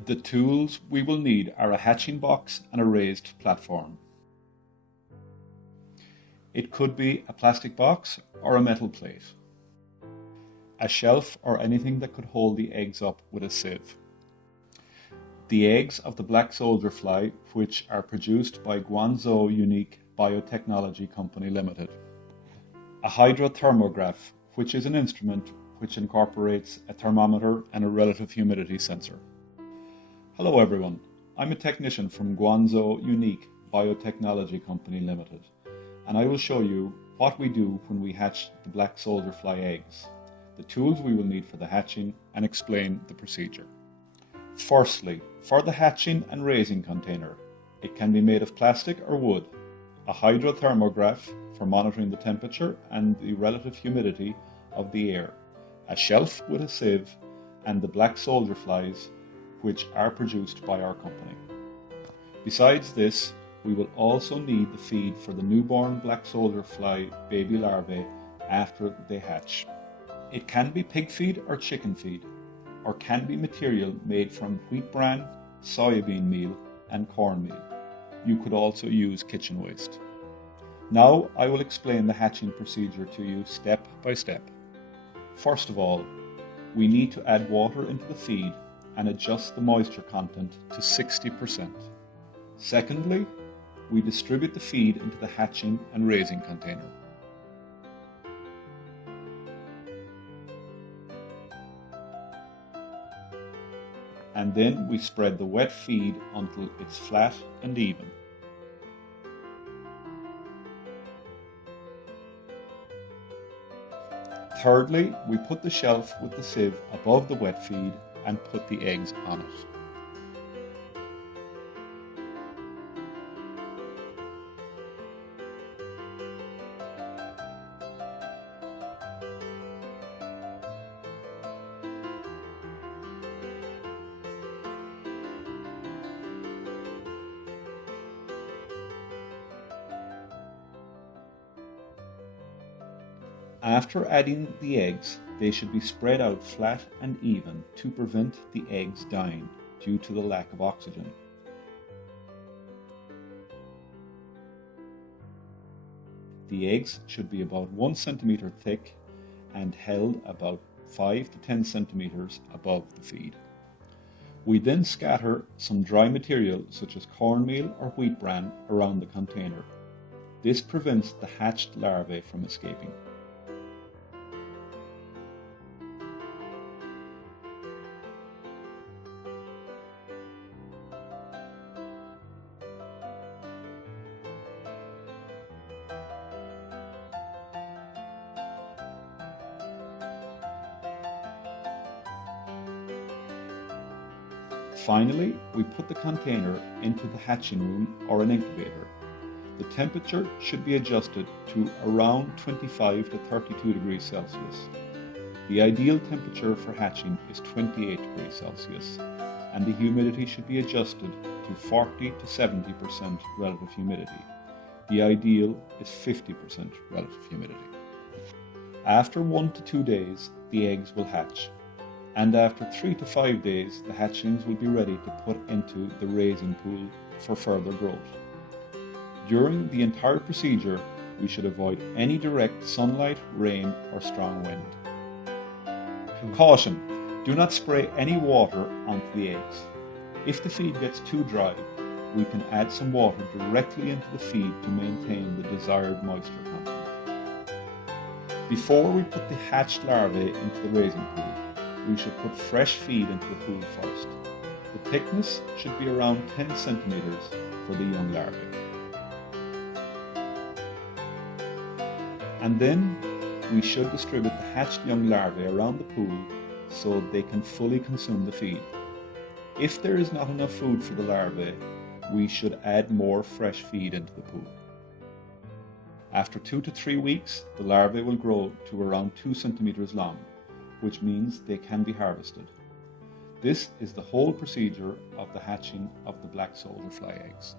The tools we will need are a hatching box and a raised platform. It could be a plastic box or a metal plate, a shelf or anything that could hold the eggs up with a sieve. The eggs of the black soldier fly, which are produced by Guangzhou Unique Biotechnology Company Limited. A hydrothermograph, which is an instrument which incorporates a thermometer and a relative humidity sensor. Hello everyone, I'm a technician from Guangzhou Unique Biotechnology Company Limited, and I will show you what we do when we hatch the black soldier fly eggs, the tools we will need for the hatching, and explain the procedure. Firstly, for the hatching and raising container, it can be made of plastic or wood, a hydrothermograph for monitoring the temperature and the relative humidity of the air, a shelf with a sieve, and the black soldier flies, which are produced by our company. Besides this, we will also need the feed for the newborn black soldier fly baby larvae after they hatch. It can be pig feed or chicken feed, or can be material made from wheat bran, soybean meal, and cornmeal. You could also use kitchen waste. Now I will explain the hatching procedure to you step by step. First of all, we need to add water into the feed and adjust the moisture content to 60%. Secondly, we distribute the feed into the hatching and raising container. And then we spread the wet feed until it's flat and even. Thirdly, we put the shelf with the sieve above the wet feed and put the eggs on it. After adding the eggs, they should be spread out flat and even to prevent the eggs dying due to the lack of oxygen. The eggs should be about 1 centimeter thick and held about 5 to 10 centimeters above the feed. We then scatter some dry material such as cornmeal or wheat bran around the container. This prevents the hatched larvae from escaping. Finally, we put the container into the hatching room or an incubator. The temperature should be adjusted to around 25 to 32 degrees Celsius. The ideal temperature for hatching is 28 degrees Celsius, and the humidity should be adjusted to 40 to 70% relative humidity. The ideal is 50% relative humidity. After 1 to 2 days, the eggs will hatch, and after 3 to 5 days, the hatchlings will be ready to put into the raising pool for further growth. During the entire procedure, we should avoid any direct sunlight, rain, or strong wind. Caution: do not spray any water onto the eggs. If the feed gets too dry, we can add some water directly into the feed to maintain the desired moisture content. Before we put the hatched larvae into the raising pool, we should put fresh feed into the pool first. The thickness should be around 10 centimeters for the young larvae. And then we should distribute the hatched young larvae around the pool so they can fully consume the feed. If there is not enough food for the larvae, we should add more fresh feed into the pool. After 2 to 3 weeks, the larvae will grow to around 2 centimeters long, which means they can be harvested. This is the whole procedure of the hatching of the black soldier fly eggs.